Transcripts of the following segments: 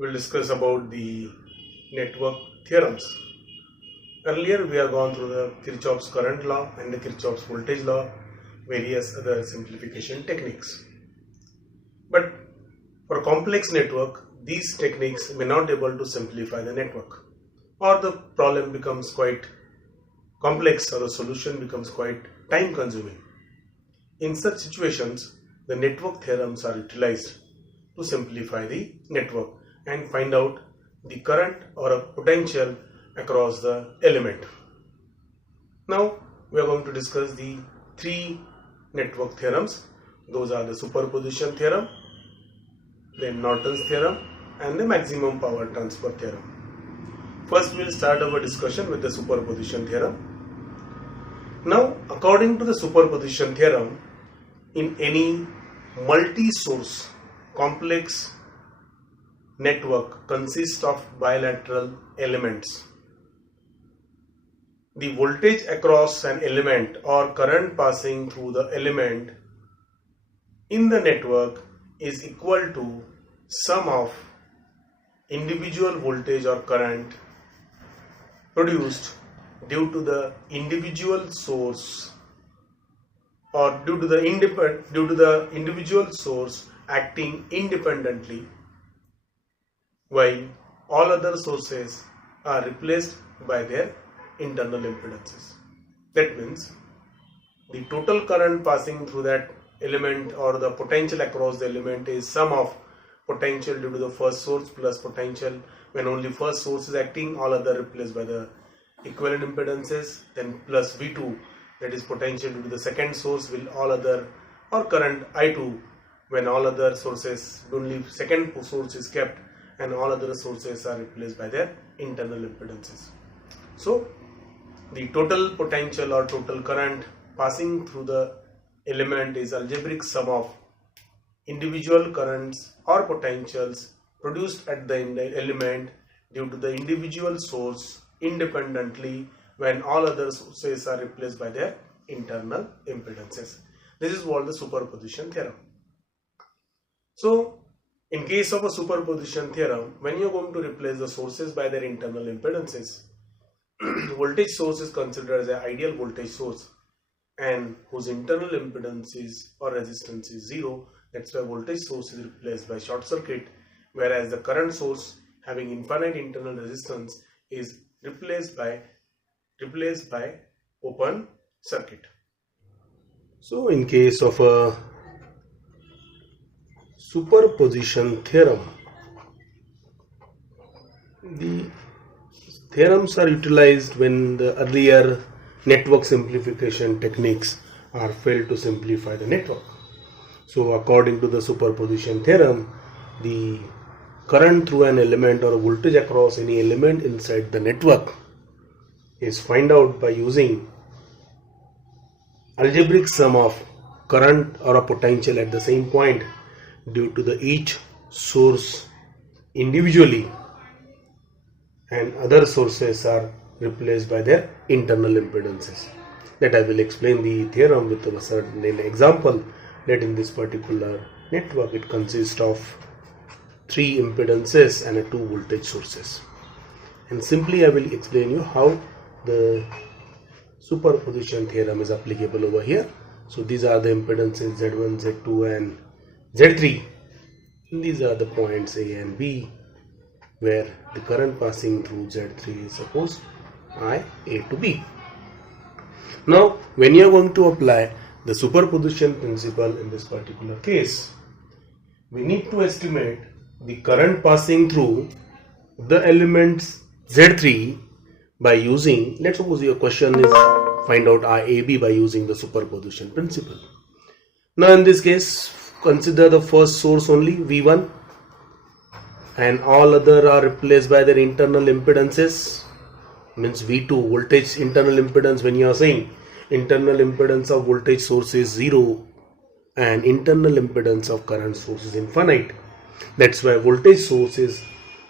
we'll discuss about the network theorems. Earlier we have gone through the Kirchhoff's current law and the Kirchhoff's voltage law, various other simplification techniques. But for a complex network, these techniques may not be able to simplify the network, or the problem becomes quite complex, or the solution becomes quite time consuming. In such situations, the network theorems are utilized to simplify the network and find out the current or a potential across the element. Now we are going to discuss the three network theorems. Those are the superposition theorem, then Norton's theorem, and the maximum power transfer theorem. First we will start our discussion with the superposition theorem. Now, according to the superposition theorem, in any multi-source complex network consists of bilateral elements. The voltage across an element or current passing through the element in the network is equal to sum of individual voltage or current produced due to the individual source or due to the individual source acting independently, while all other sources are replaced by their internal impedances. That means the total current passing through that element or the potential across the element is sum of potential due to the first source plus potential when only first source is acting, all other replaced by the equivalent impedances, then plus V2, that is potential due to the second source, will all other, or current I2 when all other sources, only second source is kept and all other sources are replaced by their internal impedances. So the total potential or total current passing through the element is algebraic sum of individual currents or potentials produced at the element due to the individual source independently when all other sources are replaced by their internal impedances. This is called the superposition theorem. So, in case of a superposition theorem, when you are going to replace the sources by their internal impedances, voltage source is considered as an ideal voltage source and whose internal impedance is or resistance is 0. That's why voltage source is replaced by short circuit, whereas the current source having infinite internal resistance is replaced by open circuit. So in case of a superposition theorem, the theorems are utilized when the earlier network simplification techniques are failed to simplify the network. So according to the superposition theorem, the current through an element or voltage across any element inside the network is find out by using algebraic sum of current or a potential at the same point due to the each source individually and other sources are replaced by their internal impedances. That I will explain the theorem with a certain example, that in this particular network it consists of 3 impedances and 2 voltage sources. And simply I will explain you how the superposition theorem is applicable over here. So these are the impedances Z1, Z2 and Z3. And these are the points A and B where the current passing through Z3 is suppose I A to B. Now when you are going to apply the superposition principle in this particular case, we need to estimate the current passing through the elements Z3 by using, let's suppose your question is find out IAB by using the superposition principle. Now in this case, consider the first source only V1 and all other are replaced by their internal impedances, means V2 voltage internal impedance. When you are saying internal impedance of voltage source is 0 and internal impedance of current source is infinite, that's why voltage source is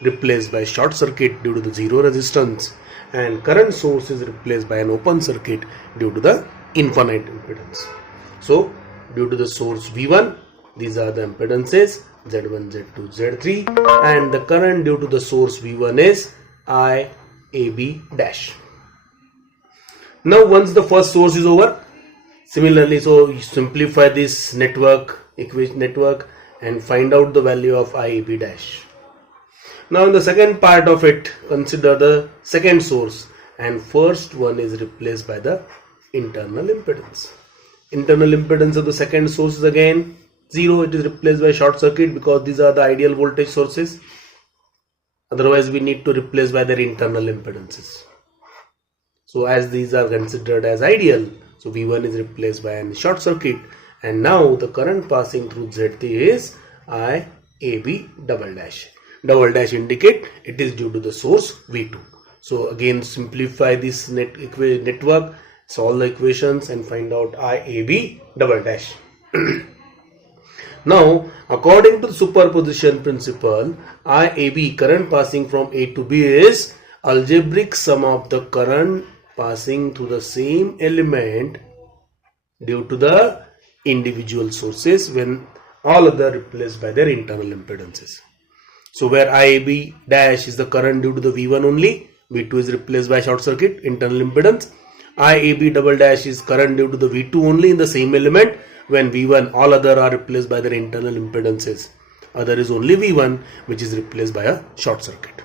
replaced by short circuit due to the 0 resistance and current source is replaced by an open circuit due to the infinite impedance. So due to the source V1, these are the impedances, Z1, Z2, Z3, and the current due to the source V1 is IAB dash. Now once the first source is over, similarly, so you simplify this network and find out the value of IAB dash. Now in the second part of it, consider the second source, and first one is replaced by the internal impedance. Internal impedance of the second source is again 0. It is replaced by short circuit because these are the ideal voltage sources. Otherwise we need to replace by their internal impedances. So as these are considered as ideal, so V1 is replaced by a short circuit, and now the current passing through Z3 is IAB double dash. Double dash indicate it is due to the source V2. So again simplify this network, solve the equations and find out IAB double dash. Now according to the superposition principle, IAB, current passing from A to B, is algebraic sum of the current passing through the same element due to the individual sources when all other replaced by their internal impedances. So where IAB dash is the current due to the V1 only, V2 is replaced by short circuit internal impedance. IAB double dash is current due to the V2 only in the same element when V1 all other are replaced by their internal impedances. Other is only V1 which is replaced by a short circuit.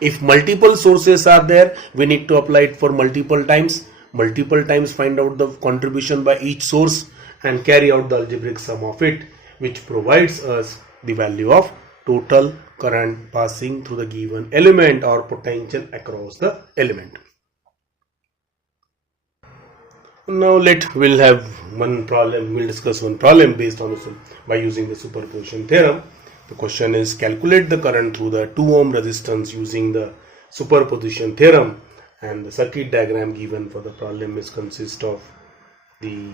If multiple sources are there, we need to apply it for multiple times. Multiple times find out the contribution by each source and carry out the algebraic sum of it, which provides us the value of total current passing through the given element or potential across the element. Now we'll have one problem. We'll discuss one problem based on by using the superposition theorem. The question is, calculate the current through the 2 ohm resistance using the superposition theorem, and the circuit diagram given for the problem is consist of the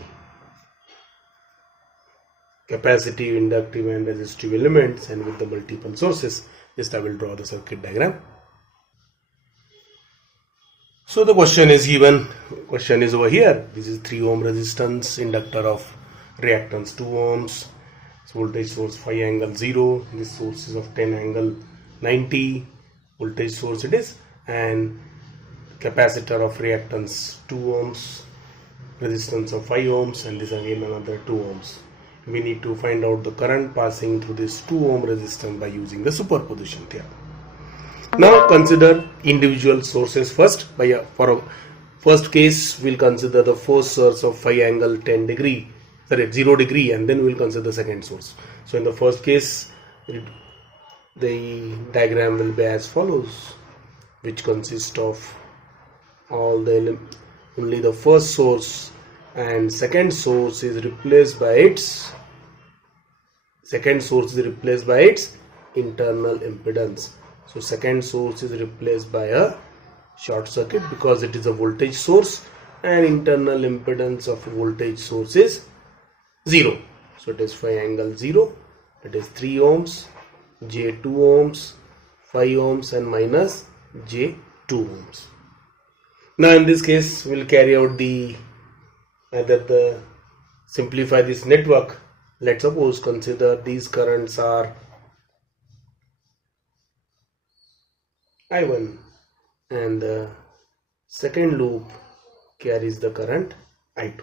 capacitive, inductive and resistive elements, and with the multiple sources. Just I will draw the circuit diagram. So the question is given, question is over here. This is 3 ohm resistance, inductor of reactance 2 ohms, voltage source 5 angle 0, this source is of 10 angle 90, voltage source it is, and capacitor of reactance 2 ohms, resistance of 5 ohms, and this again another 2 ohms. We need to find out the current passing through this 2 ohm resistance by using the superposition theorem. Now consider individual sources first. For a first case, we'll consider the first source of 5 angle 0 degree, and then we'll consider the second source. So in the first case, the diagram will be as follows, which consists of all the only the first source, and second source is replaced by its internal impedance. So second source is replaced by a short circuit because it is a voltage source, and internal impedance of voltage source is 0. So it is 5 angle 0, it is 3 ohms, J2 ohms, 5 ohms and minus J2 ohms. Now in this case we will carry out simplify this network. Let's suppose consider these currents are I1 and the second loop carries the current I2.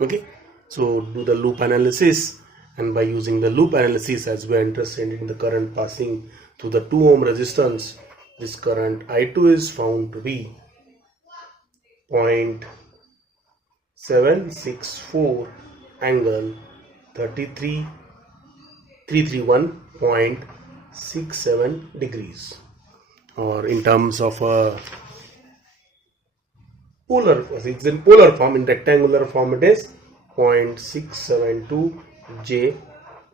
Okay, so do the loop analysis, and by using the loop analysis, as we are interested in the current passing through the 2 ohm resistance, this current I2 is found to be 0.764 angle 331.67 degrees, or in terms of a polar, it's in polar form. In rectangular form it is 0.672 J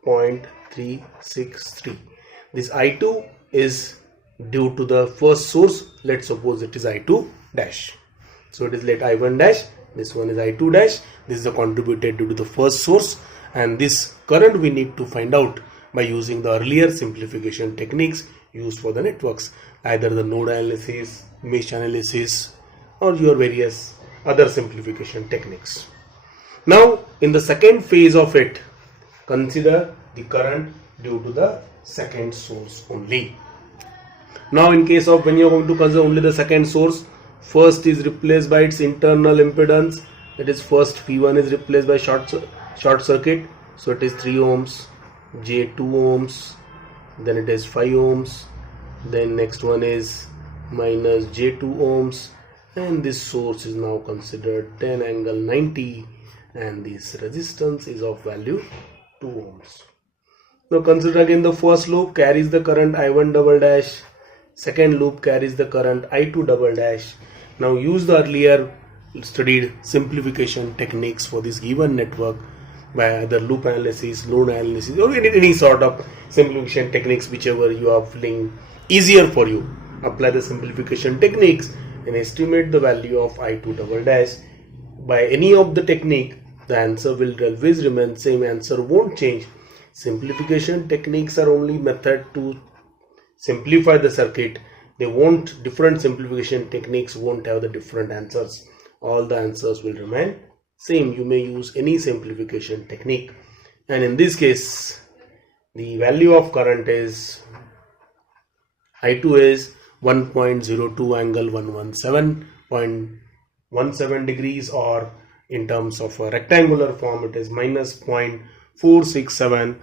0.363. This I2 is due to the first source. Let's suppose it is I2 dash. So it is let I1 dash, this one is I2 dash, this is the contributed due to the first source, and this current we need to find out by using the earlier simplification techniques used for the networks, either the node analysis, mesh analysis, or your various other simplification techniques. Now in the second phase of it, consider the current due to the second source only. Now in case of when you are going to consider only the second source, first is replaced by its internal impedance, that is first P1 is replaced by short circuit, so it is 3 ohms, J 2 ohms, then it is 5 ohms, then next one is minus J 2 ohms, and this source is now considered 10 angle 90, and this resistance is of value 2 ohms. Now consider again the first loop carries the current I1 double dash, second loop carries the current I2 double dash. Now use the earlier studied simplification techniques for this given network by either loop analysis, load analysis, or any sort of simplification techniques, whichever you are feeling easier for you. Apply the simplification techniques and estimate the value of I2 double dash. By any of the technique, the answer will always remain same, answer won't change. Simplification techniques are only method to simplify the circuit. They won't, different simplification techniques won't have the different answers. All the answers will remain same. You may use any simplification technique, and in this case the value of current is I2 is 1.02 angle 117.17 degrees, or in terms of a rectangular form it is minus 0.467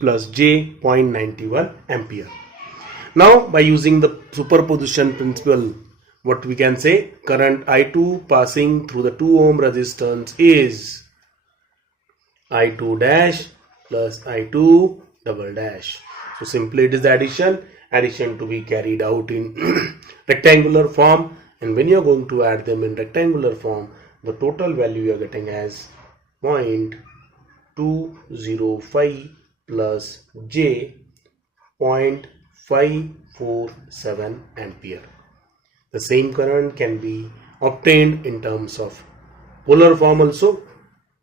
plus J 0.91 ampere. Now by using the superposition principle, what we can say, current I2 passing through the 2 ohm resistance is I2 dash plus I2 double dash. So simply it is the addition to be carried out in rectangular form, and when you are going to add them in rectangular form, the total value you are getting as 0.205 plus J 0.547 ampere. The same current can be obtained in terms of polar form also,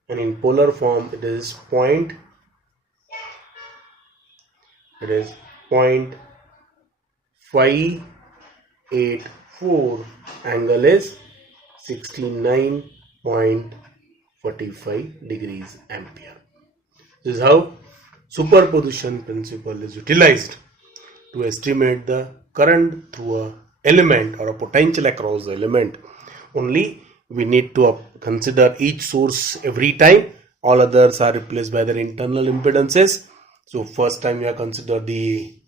and in polar form it is 0.584, angle is 69.45 degrees ampere. This is how superposition principle is utilized to estimate the current through a element or a potential across the element. Only we need to consider each source every time. All others are replaced by their internal impedances. So first time you have considered the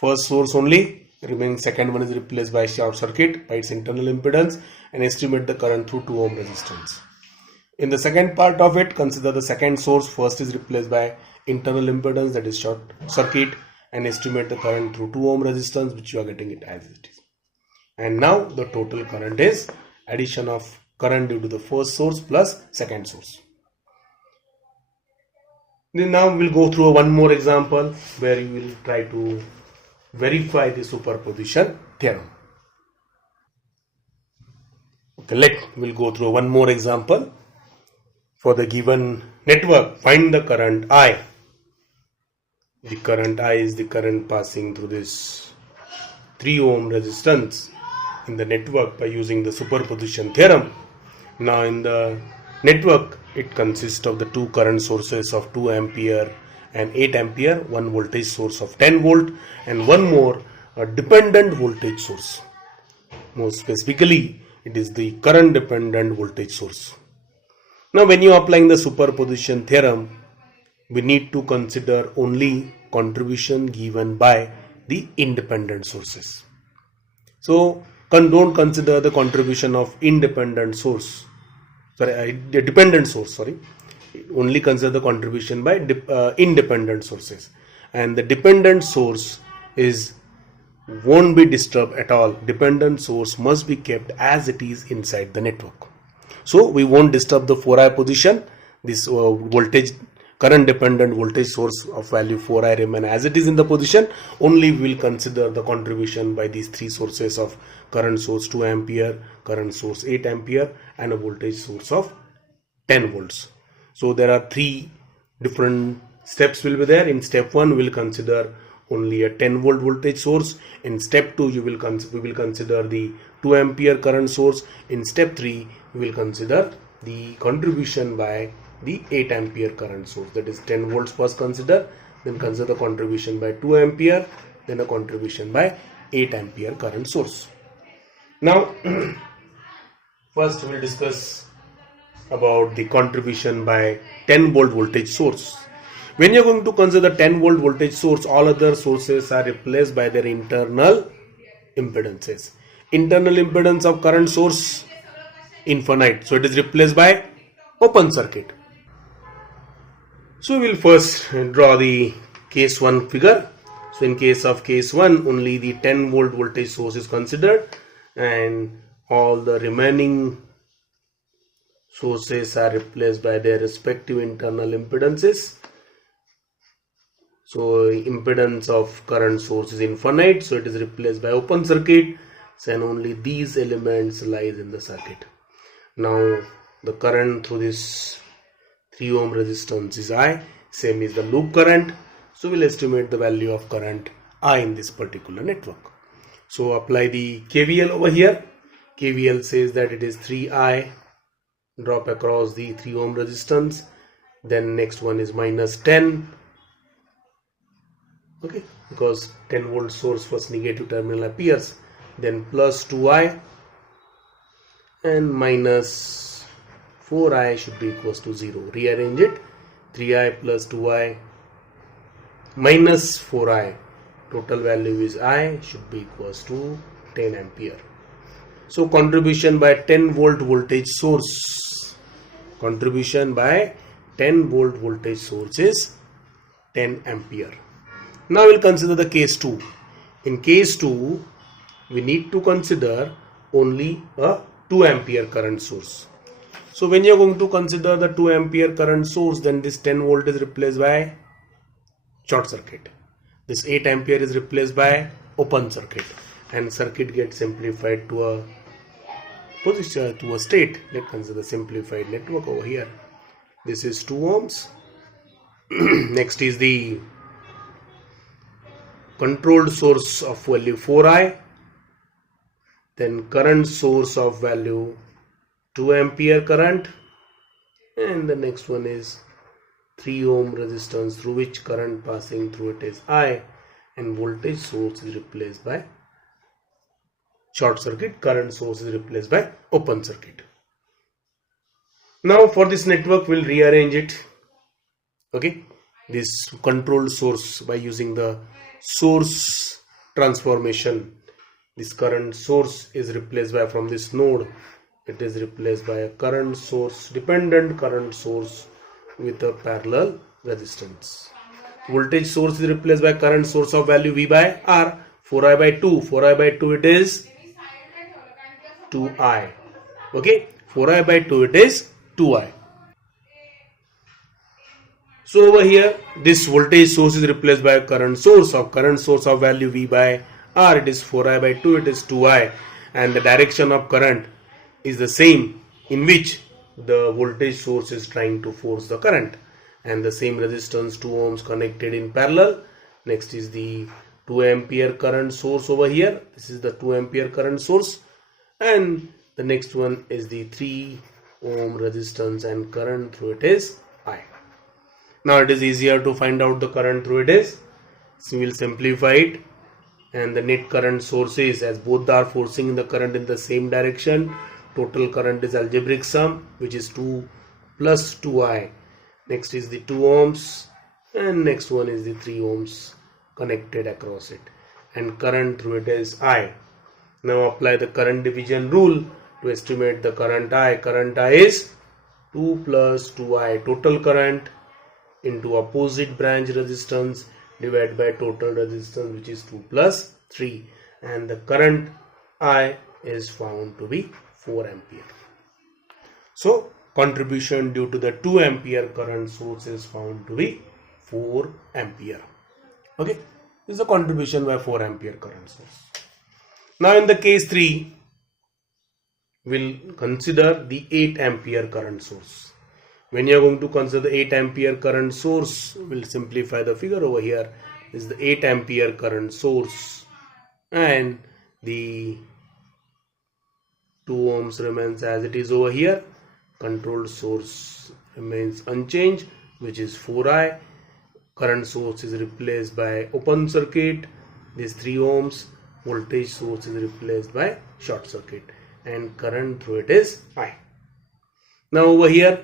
first source only, remaining second one is replaced by short circuit by its internal impedance, and estimate the current through 2 ohm resistance. In the second part of it, consider the second source, first is replaced by internal impedance, that is short circuit, and estimate the current through 2 ohm resistance, which you are getting it as it is. And now the total current is addition of current due to the first source plus second source. Then now we will go through one more example where you will try to verify the superposition theorem. Okay, we'll go through one more example. For the given network, find the current I. The current I is the current passing through this 3 ohm resistance in the network by using the superposition theorem. Now in the network, it consists of the two current sources of 2 ampere and 8 ampere, one voltage source of 10 volt, and one more dependent voltage source. More specifically, it is the current dependent voltage source. Now when you are applying the superposition theorem, we need to consider only contribution given by the independent sources. So don't consider the contribution of dependent source. Only consider the contribution by independent sources, and the dependent source won't be disturbed at all. Dependent source must be kept as it is inside the network. So we won't disturb the 4i position. This current dependent voltage source of value 4i remain as it is in the position. Only we will consider the contribution by these three sources of current source 2 ampere, current source 8 ampere, and a voltage source of 10 volts. So there are three different steps will be there. In step 1, we will consider only a 10 volt voltage source. In step 2, we will consider the 2 ampere current source. In step 3, we will consider the contribution by the 8 ampere current source, that is 10 volts first consider, then consider the contribution by 2 ampere, then a contribution by 8 ampere current source. Now first we will discuss about the contribution by 10 volt voltage source. When you are going to consider 10 volt voltage source, all other sources are replaced by their internal impedances. Internal impedance of current source infinite, so it is replaced by open circuit. So we will first draw the case 1 figure. So in case of case 1, only the 10 volt voltage source is considered and all the remaining sources are replaced by their respective internal impedances. So impedance of current source is infinite, so it is replaced by open circuit, and only these elements lies in the circuit. Now the current through this 3 ohm resistance is I, same is the loop current. So we'll estimate the value of current I in this particular network. So apply the KVL over here. KVL says that it is 3I drop across the 3 ohm resistance, then next one is minus 10, okay, because 10 volt source first negative terminal appears, then plus 2I and minus 4I should be equals to 0. Rearrange it, 3I plus 2I minus 4I, total value is I, should be equals to 10 ampere. So contribution by 10 volt voltage source, contribution by 10 volt voltage source is 10 ampere. Now we'll consider the case 2. In case 2, we need to consider only a 2 ampere current source. So when you are going to consider the 2 ampere current source, then this 10 volt is replaced by short circuit. This 8 ampere is replaced by open circuit, and circuit gets simplified to a position, to a state. Let's consider the simplified network over here. This is 2 ohms. Next is the controlled source of value 4I, then current source of value 2 ampere current, and the next one is 3 ohm resistance through which current passing through it is I, and voltage source is replaced by short circuit, current source is replaced by open circuit. Now for this network we'll rearrange it, okay, this controlled source by using the source transformation. This current source is replaced by, from this node it is replaced by a current source, dependent current source with a parallel resistance. Voltage source is replaced by current source of value V by R, 4I by 2, 4I by 2 it is 2I, okay, 4I by 2 it is 2I. So over here this voltage source is replaced by a current source of value V by R, it is 4I by 2, it is 2I, and the direction of current is the same in which the voltage source is trying to force the current, and the same resistance 2 ohms connected in parallel. Next is the 2 ampere current source over here, this is the 2 ampere current source, and the next one is the 3 ohm resistance, and current through it is I. Now it is easier to find out the current through it is, so we will simplify it, and the net current source is, as both are forcing the current in the same direction, total current is algebraic sum, which is 2 plus 2I. Next is the 2 ohms, and next one is the 3 ohms connected across it, and current through it is I. Now apply the current division rule to estimate the current I. Current I is 2 plus 2I, total current into opposite branch resistance divided by total resistance, which is 2 plus 3, and the current I is found to be 4 ampere. So contribution due to the 2 ampere current source is found to be 4 ampere. Okay, this is the contribution by 4 ampere current source. Now in the case 3, we'll consider the 8 ampere current source. When you are going to consider the 8 ampere current source, we'll simplify the figure over here. This is the 8 ampere current source, and the 2 ohms remains as it is over here. Controlled source remains unchanged, which is 4I. current source is replaced by open circuit, this 3 ohms, voltage source is replaced by short circuit, and current through it is I. Now over here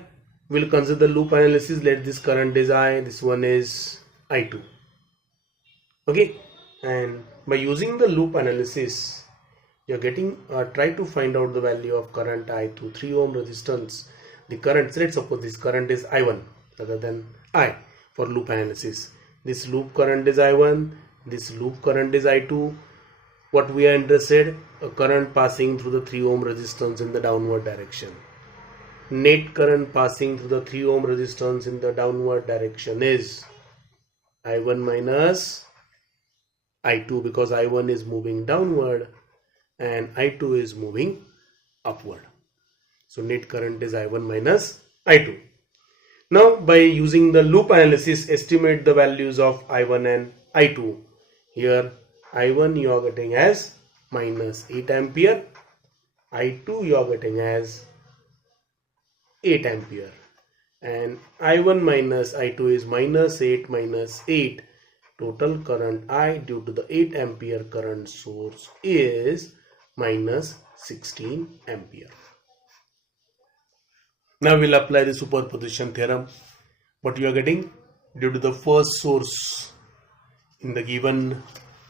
we'll consider loop analysis. Let this current is I, this one is I2. Okay, and by using the loop analysis you're getting try to find out the value of current I through 3 ohm resistance. The current, let's suppose this current is I1 rather than I for loop analysis. This loop current is I1, this loop current is I2. What we are interested, a current passing through the 3 ohm resistance in the downward direction. Net current passing through the 3 ohm resistance in the downward direction is I1 minus I2, because I1 is moving downward and I2 is moving upward. So net current is I1 minus I2. Now by using the loop analysis, estimate the values of I1 and I2. Here I1 you are getting as minus 8 ampere, I2 you are getting as 8 ampere, and I1 minus I2 is minus 8 minus 8. Total current I due to the 8 ampere current source is minus 16 ampere. Now we'll apply the superposition theorem. What you are getting, due to the first source in the given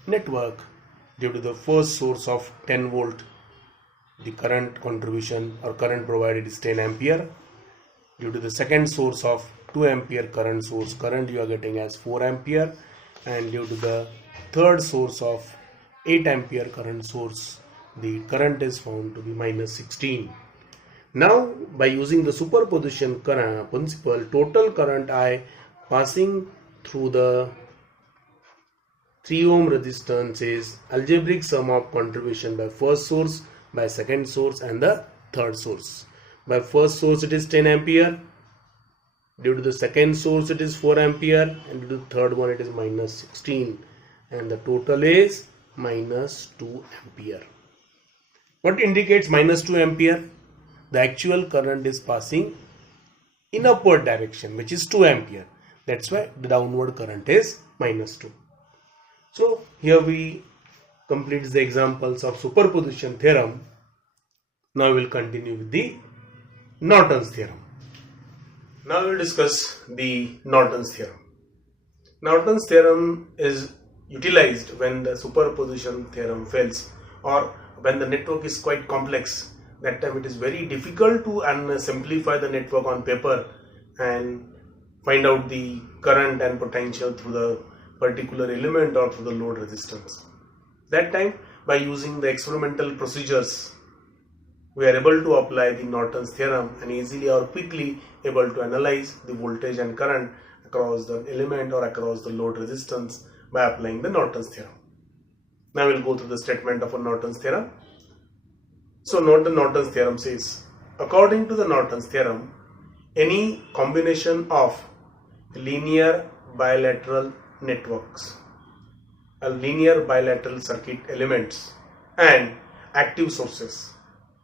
network, due to the first source of 10 volt, the current contribution or current provided is 10 ampere. Due to the second source of 2 ampere current source, current you are getting as 4 ampere, and due to the third source of 8 ampere current source, the current is found to be minus 16. Now by using the superposition current principle, total current I passing through the 3 ohm resistance is algebraic sum of contribution by first source, by second source and the third source. By first source it is 10 ampere, due to the second source it is 4 ampere, and due to the third one it is minus 16, and the total is minus 2 ampere. What indicates minus 2 ampere? The actual current is passing in upward direction, which is 2 ampere. That's why the downward current is minus 2. So here we complete the examples of superposition theorem. Now we will continue with the Norton's theorem. Now we will discuss the Norton's theorem. Norton's theorem is utilized when the superposition theorem fails, or when the network is quite complex. That time it is very difficult to simplify the network on paper and find out the current and potential through the particular element or through the load resistance. That time, by using the experimental procedures, we are able to apply the Norton's theorem and easily or quickly able to analyze the voltage and current across the element or across the load resistance by applying the Norton's theorem. Now we will go through the statement of a Norton's theorem. So Norton's theorem says, according to the Norton's theorem, any combination of linear bilateral networks, linear bilateral circuit elements and active sources.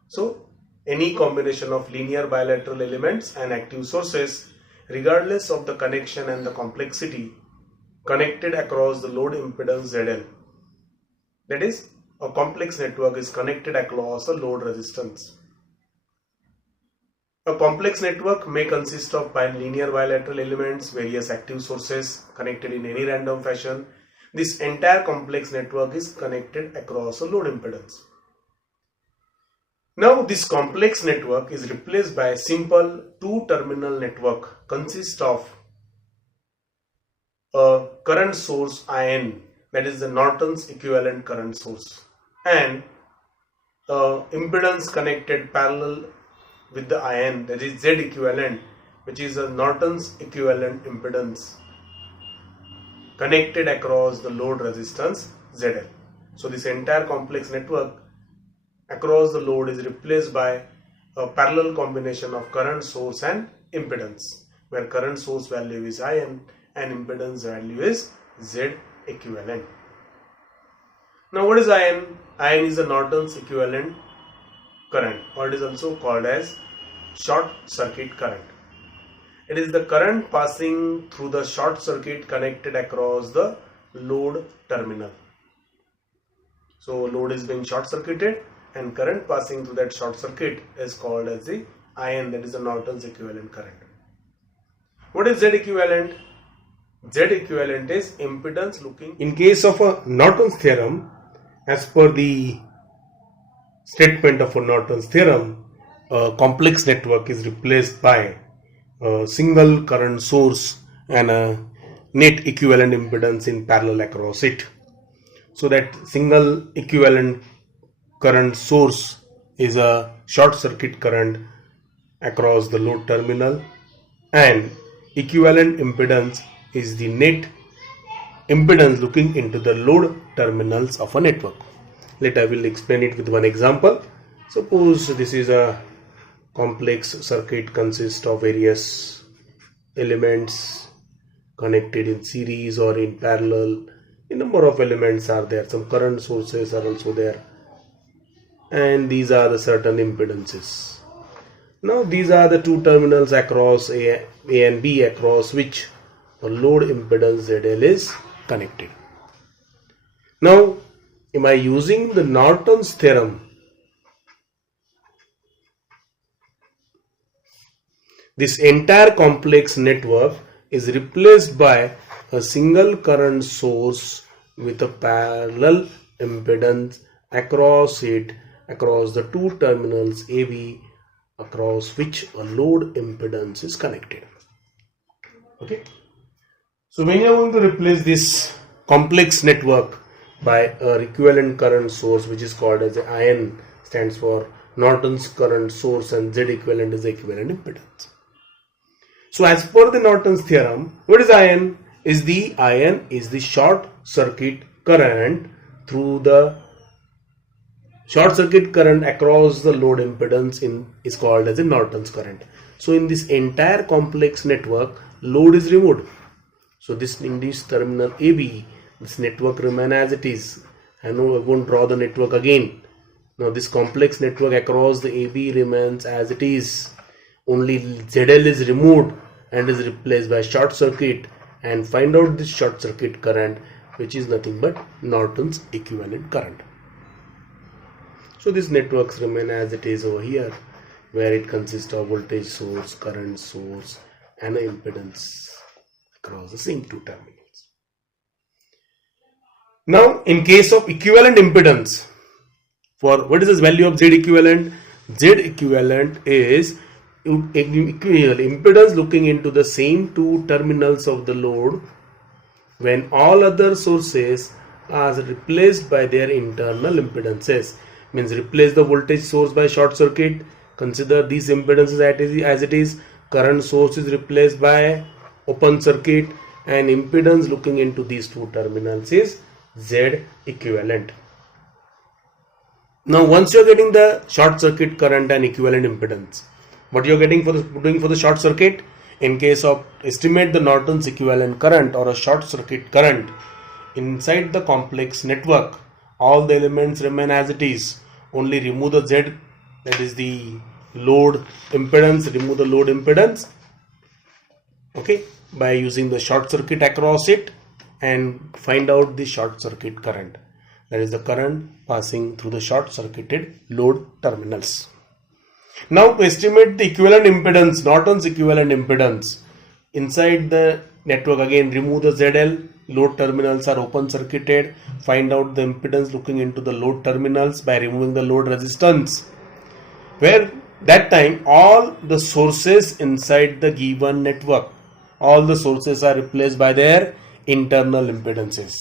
So any combination of linear bilateral elements and active sources, regardless of the connection and the complexity, connected across the load impedance ZL. That is, a complex network is connected across a load resistance. A complex network may consist of linear bilateral elements, various active sources connected in any random fashion. This entire complex network is connected across a load impedance. Now this complex network is replaced by a simple two-terminal network consists of a current source IN, that is the Norton's equivalent current source, and impedance connected parallel with the IN, that is Z equivalent, which is a Norton's equivalent impedance connected across the load resistance ZL. So this entire complex network across the load is replaced by a parallel combination of current source and impedance, where current source value is IN and impedance value is Z equivalent. Now what is IN? IN is the Norton's equivalent current, or it is also called as short circuit current. It is the current passing through the short circuit connected across the load terminal. So load is being short circuited and current passing through that short circuit is called as the IN, that is the Norton's equivalent current. What is Z equivalent? Z equivalent is impedance looking. In case of a Norton's theorem, as per the statement of a Norton's theorem, a complex network is replaced by a single current source and a net equivalent impedance in parallel across it. So that single equivalent current source is a short circuit current across the load terminal, and equivalent impedance is the net impedance looking into the load terminals of a network. I will explain it with one example. Suppose this is a complex circuit consists of various elements connected in series or in parallel. A number of elements are there, some current sources are also there, and these are the certain impedances. Now these are the two terminals across A and B, across which a load impedance ZL is connected. Now am I using the Norton's theorem? This entire complex network is replaced by a single current source with a parallel impedance across it, across the two terminals AB, across which a load impedance is connected. Okay. So when you are going to replace this complex network by a equivalent current source, which is called as IN, stands for Norton's current source, and Z equivalent is the equivalent impedance. So as per the Norton's theorem, what is IN? IN is the short circuit current through the short circuit current across the load impedance is called as a Norton's current. So in this entire complex network, load is removed. So this in this terminal AB, this network remain as it is. I know I won't draw the network again. Now this complex network across the AB remains as it is. Only ZL is removed and is replaced by short circuit, and find out this short circuit current, which is nothing but Norton's equivalent current. So these networks remain as it is over here, where it consists of voltage source, current source, and an impedance across the same two terminals. Now in case of equivalent impedance, for what is this value of Z equivalent? Z equivalent is impedance looking into the same two terminals of the load when all other sources are replaced by their internal impedances. Means replace the voltage source by short circuit, consider these impedances as it is, current source is replaced by open circuit, and impedance looking into these two terminals is Z equivalent. Now once you are getting the short circuit current and equivalent impedance, what you are getting for the short circuit? In case of estimate the Norton's equivalent current or a short circuit current inside the complex network, all the elements remain as it is. Only remove the Z, that is the load impedance, remove the load impedance, okay, by using the short circuit across it, and find out the short circuit current, that is the current passing through the short circuited load terminals. Now to estimate the equivalent impedance, Norton's equivalent impedance inside the network, again remove the ZL, load terminals are open circuited, find out the impedance looking into the load terminals by removing the load resistance, where that time all the sources inside the given network, all the sources are replaced by their internal impedances.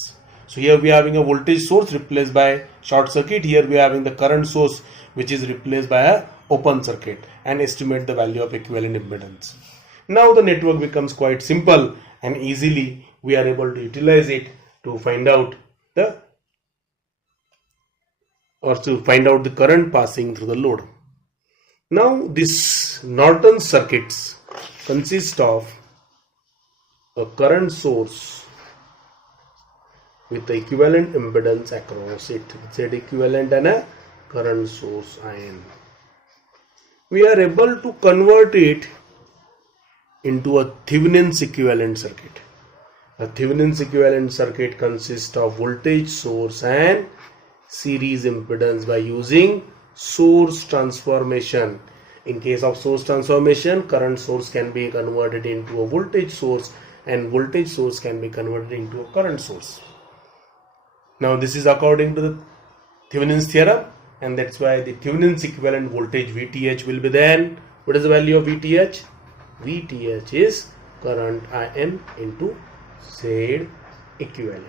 So here we are having a voltage source replaced by short circuit, here we are having the current source which is replaced by a open circuit, and estimate the value of equivalent impedance. Now the network becomes quite simple, and easily we are able to utilize it to find out the current passing through the load. Now this Norton circuits consist of a current source with the equivalent impedance across it, Z equivalent, and a current source IN. We are able to convert it into a Thevenin's equivalent circuit. A Thevenin's equivalent circuit consists of voltage source and series impedance by using source transformation. In case of source transformation, current source can be converted into a voltage source and voltage source can be converted into a current source. Now this is according to the Thevenin's theorem, and that's why the Thevenin's equivalent voltage VTH will be then. What is the value of VTH? VTH is current IN into Z equivalent.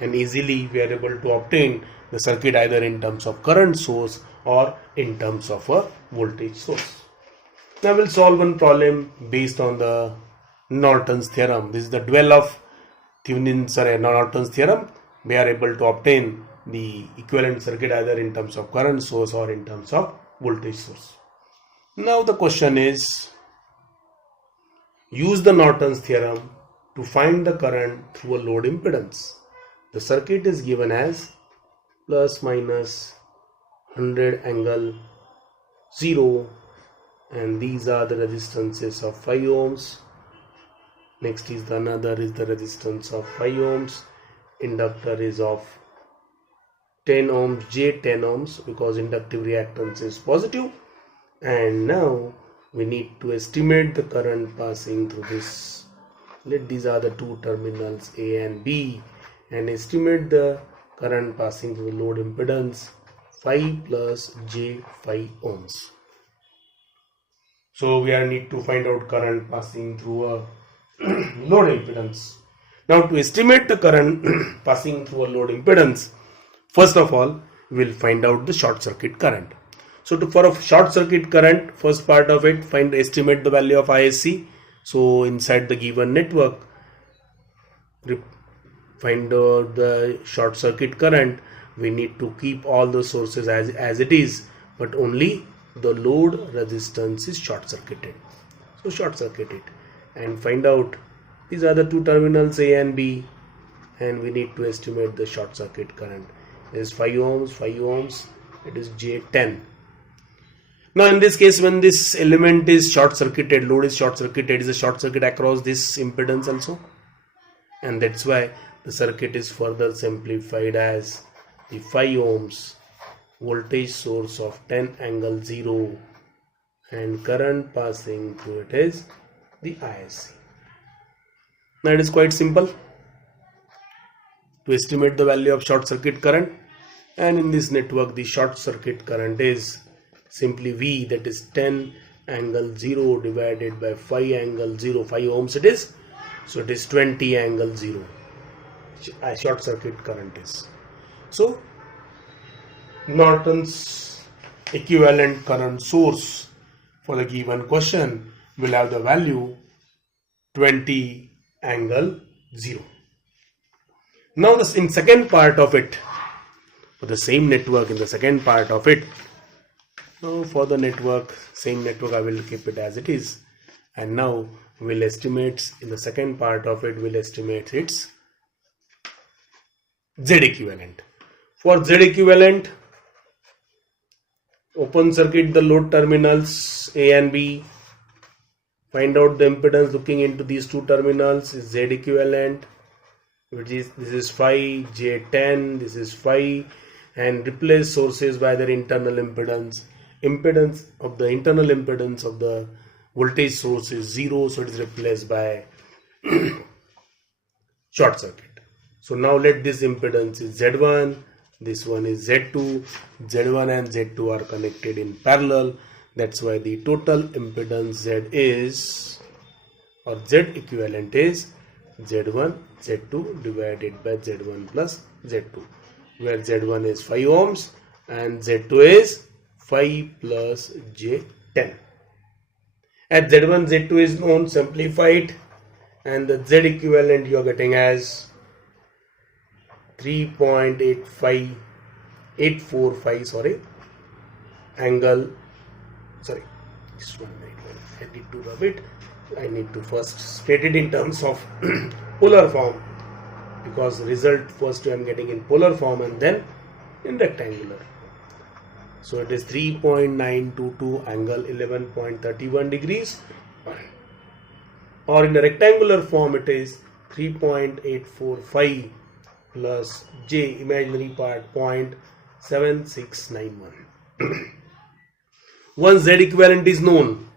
And easily we are able to obtain the circuit either in terms of current source or in terms of a voltage source. Now we'll solve one problem based on the Norton's theorem. This is the dual of Norton's theorem. We are able to obtain the equivalent circuit either in terms of current source or in terms of voltage source. Now the question is, use the Norton's theorem to find the current through a load impedance. The circuit is given as plus minus 100 angle 0, and these are the resistances of 5 ohms. Next is another is the resistance of 5 ohms. Inductor is of 10 ohms, J10 ohms, because inductive reactance is positive. And now we need to estimate the current passing through this. Let these are the two terminals A and B, and estimate the current passing through the load impedance 5 plus J5 ohms. So we need to find out current passing through a load impedance. Now to estimate the current passing through a load impedance, first of all we will find out the short circuit current. So for a short circuit current, first part of it, estimate the value of ISC. So inside the given network, find out the short circuit current. We need to keep all the sources as it is, but only the load resistance is short circuited. So short circuit it and find out, these are the two terminals A and B, and we need to estimate the short circuit current. It is 5 ohms, it is J10. Now in this case, when this element is short circuited, load is short circuited, it is a short circuit across this impedance also, and that's why the circuit is further simplified as the 5 ohms voltage source of 10 angle 0 and current passing through it is the ISC. Now it is quite simple to estimate the value of short circuit current, and in this network the short circuit current is simply V, that is 10 angle 0 divided by 5 angle 0, 5 ohms it is, so it is 20 angle 0 short circuit current is. So Norton's equivalent current source for the given question will have the value 20 angle 0. Now in second part of it, for the same network, in the second part of it, now for the network, same network, I will keep it as it is, and now we'll estimate in the second part of it, we'll estimate its Z equivalent. For Z equivalent, open circuit the load terminals A and B, find out the impedance looking into these two terminals is Z equivalent, which is, this is 5, J10, this is 5, and replace sources by their internal impedance. Impedance of the internal impedance of the voltage source is 0, so it is replaced by short circuit. So now let this impedance is Z1, this one is Z2, Z1 and Z2 are connected in parallel. That's why the total impedance Z is, or Z equivalent is Z1, Z2 divided by Z1 plus Z2, where Z1 is 5 ohms and Z2 is 5 plus J10. As Z1, Z2 is known, simplify it, and the Z equivalent you are getting as 3.845 angle, sorry, this one I need to rub it. I need to first state it in terms of polar form, because result first I am getting in polar form and then in rectangular. So it is 3.922 angle 11.31 degrees or in a rectangular form it is 3.845 plus j imaginary part 0.7691. Once Z equivalent is known,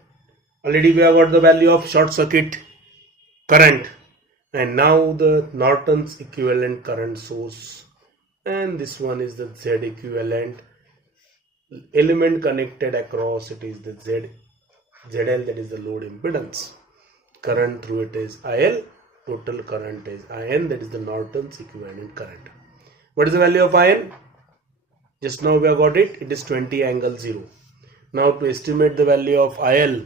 already we have got the value of short circuit current, and now the Norton's equivalent current source, and this one is the Z equivalent element connected across, it is the ZL, that is the load impedance. Current through it is IL, total current is IN, that is the Norton's equivalent current. What is the value of IN? Just now we have got it, it is 20 angle 0. Now to estimate the value of IL,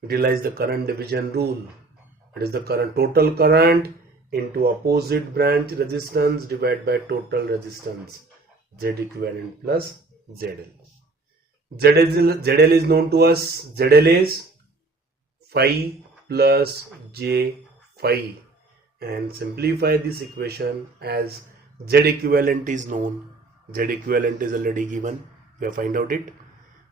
utilize the current division rule. It is the current, total current into opposite branch resistance divided by total resistance, Z equivalent plus ZL. ZL is known to us. ZL is phi plus J phi, and simplify this equation as Z equivalent is known. Z equivalent is already given, we have find out it.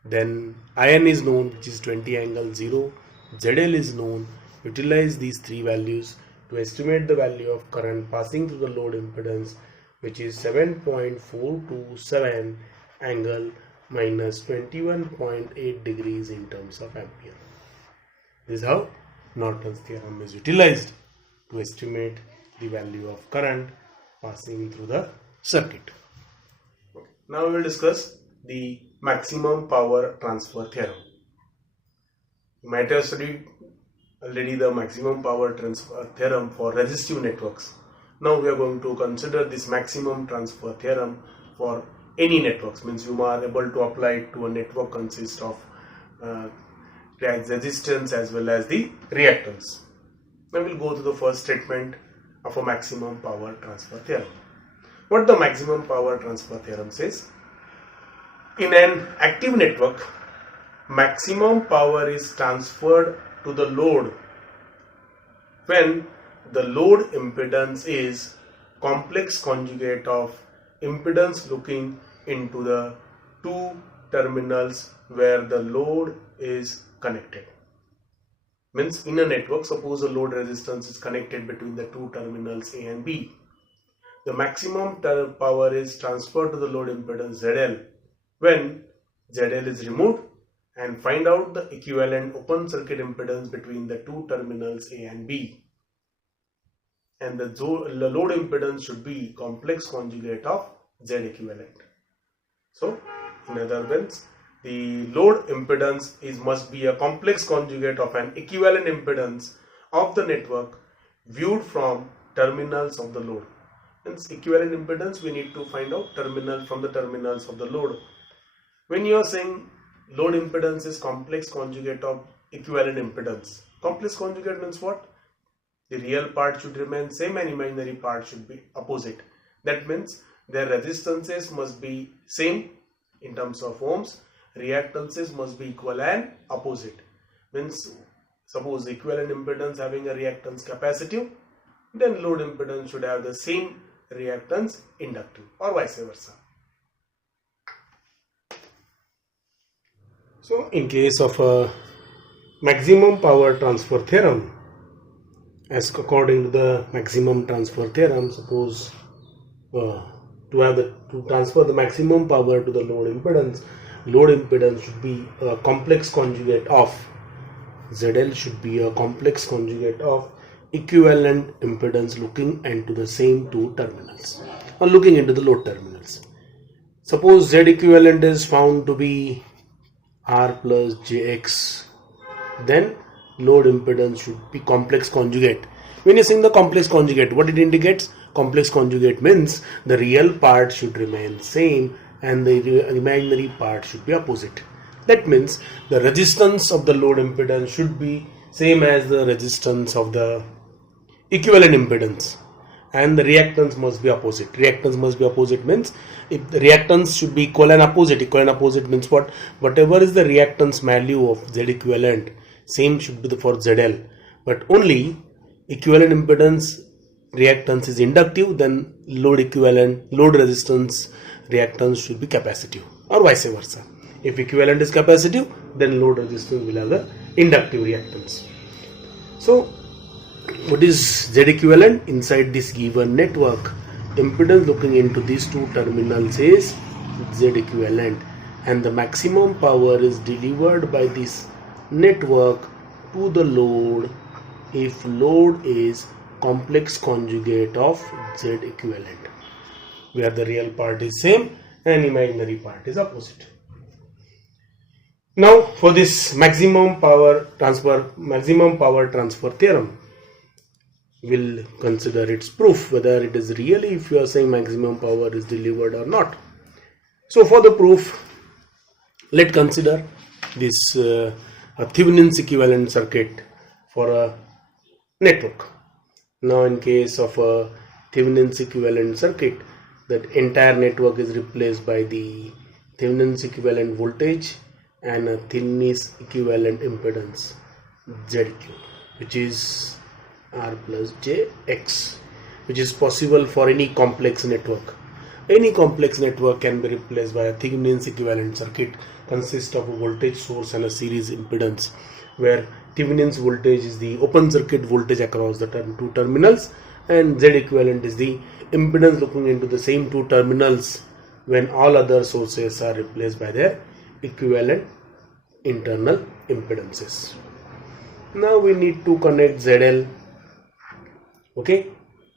Then IN is known, which is 20 angle 0. ZL is known. Utilize these three values to estimate the value of current passing through the load impedance, which is 7.427 angle minus 21.8 degrees in terms of ampere. This is how Norton's theorem is utilized to estimate the value of current passing through the circuit. Okay. Now we will discuss the maximum power transfer theorem. You might have studied already the maximum power transfer theorem for resistive networks. Now we are going to consider this maximum transfer theorem for any networks, means you are able to apply it to a network consists of resistance as well as the reactance. Now we will go to the first statement of a maximum power transfer theorem. What the maximum power transfer theorem says? In an active network, maximum power is transferred to the load when the load impedance is complex conjugate of impedance looking into the two terminals where the load is connected. Means in a network, suppose a load resistance is connected between the two terminals A and B. The maximum power is transferred to the load impedance ZL when ZL is removed, and find out the equivalent open circuit impedance between the two terminals A and B. And the load impedance should be complex conjugate of Z equivalent. So, in other words, the load impedance must be a complex conjugate of an equivalent impedance of the network viewed from terminals of the load. Hence, equivalent impedance we need to find out from the terminals of the load. When you are saying load impedance is complex conjugate of equivalent impedance, complex conjugate means what? The real part should remain same and imaginary part should be opposite. That means their resistances must be same in terms of ohms, reactances must be equal and opposite. Means suppose equivalent impedance having a reactance capacitive, then load impedance should have the same reactance inductive, or vice versa. So in case of a maximum power transfer theorem, as according to the maximum transfer theorem, suppose to transfer the maximum power to the load impedance should be a complex conjugate of ZL should be a complex conjugate of equivalent impedance looking into the same two terminals, or looking into the load terminals. Suppose Z equivalent is found to be R plus JX, then load impedance should be complex conjugate. When you saying the complex conjugate, what it indicates? Complex conjugate means the real part should remain same and the imaginary part should be opposite. That means the resistance of the load impedance should be same as the resistance of the equivalent impedance, and the reactance must be opposite. Reactance must be opposite means if the reactance should be equal and opposite. Equal and opposite means what? Whatever is the reactance value of Z equivalent, same should be for ZL, but only equivalent impedance reactance is inductive, then load resistance reactance should be capacitive, or vice versa. If equivalent is capacitive, then load resistance will have the inductive reactance. So what is Z equivalent? Inside this given network, impedance looking into these two terminals is Z equivalent, and the maximum power is delivered by this network to the load if load is complex conjugate of Z equivalent, where the real part is same and imaginary part is opposite. Now for this maximum power transfer theorem, we'll consider its proof, whether it is really, if you are saying maximum power is delivered or not. So for the proof, let's consider this a Thevenin's equivalent circuit for a network. Now in case of a Thevenin's equivalent circuit, that entire network is replaced by the Thevenin's equivalent voltage and a Thevenin's equivalent impedance ZQ, which is R plus JX, which is possible for any complex network. Any complex network can be replaced by a Thevenin's equivalent circuit, consists of a voltage source and a series impedance, where Thevenin's voltage is the open circuit voltage across the two terminals, and Z equivalent is the impedance looking into the same two terminals when all other sources are replaced by their equivalent internal impedances. Now we need to connect ZL. Okay,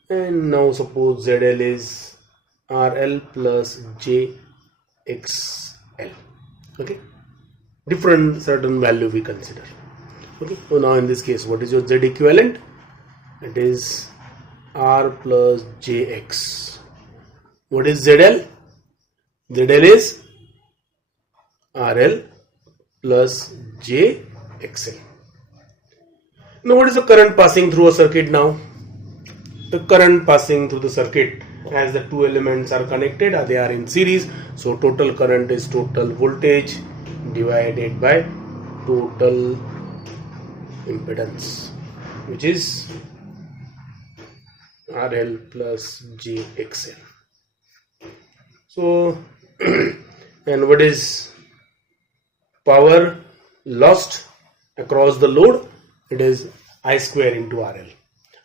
and now suppose ZL is RL plus JXL. Okay, different certain value we consider. Okay, so now in this case, what is your Z equivalent? It is R plus JX. What is ZL? ZL is RL plus JXL. Now what is the current passing through a circuit now? The current passing through the circuit, as the two elements are connected, they are in series, so total current is total voltage divided by total impedance, which is RL plus JXL. So and what is power lost across the load? It is I square into RL.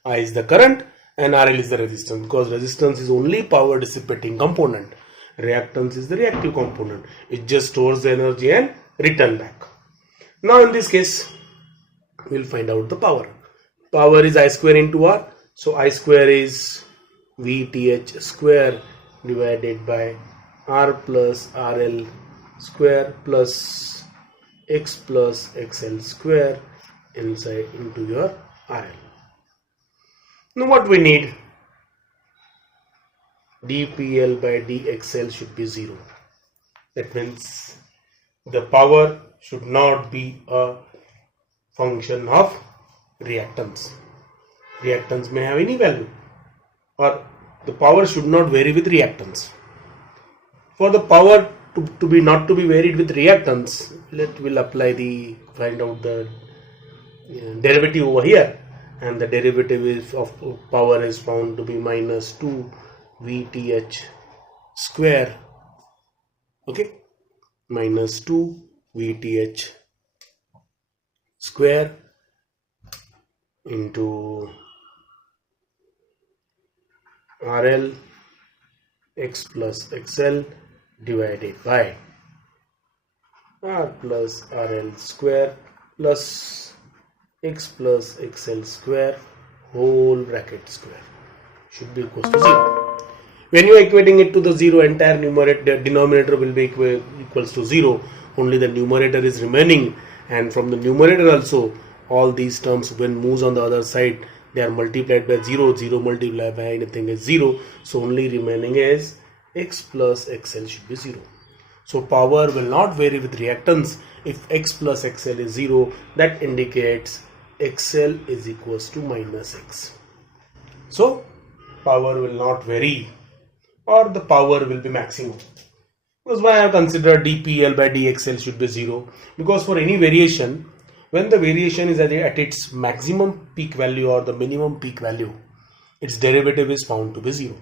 I is the current and RL is the resistance, because resistance is only power dissipating component. Reactance is the reactive component. It just stores the energy and return back. Now in this case, we'll find out the power. Power is I square into R. So I square is VTH square divided by R plus RL square plus X plus XL square inside into your RL. Now what we need? dPL by dXL should be 0. That means the power should not be a function of reactance. Reactance may have any value, or the power should not vary with reactance. For the power to be not to be varied with reactance, we'll apply find out the derivative over here, and the derivative of power is found to be minus 2 VTH square. Okay, minus 2 VTH square into RL X plus XL divided by R plus RL square plus X plus XL square whole bracket square should be equal to 0. When you are equating it to the 0, entire denominator will be equals to 0. Only the numerator is remaining, and from the numerator also all these terms when moves on the other side, they are multiplied by 0. 0 multiplied by anything is 0. So only remaining is X plus XL should be 0. So power will not vary with reactance. If X plus XL is 0, that indicates XL is equals to minus X. So power will not vary, or the power will be maximum. That's why I have considered dPL by dXL should be 0, because for any variation, when the variation is at its maximum peak value or the minimum peak value, its derivative is found to be 0.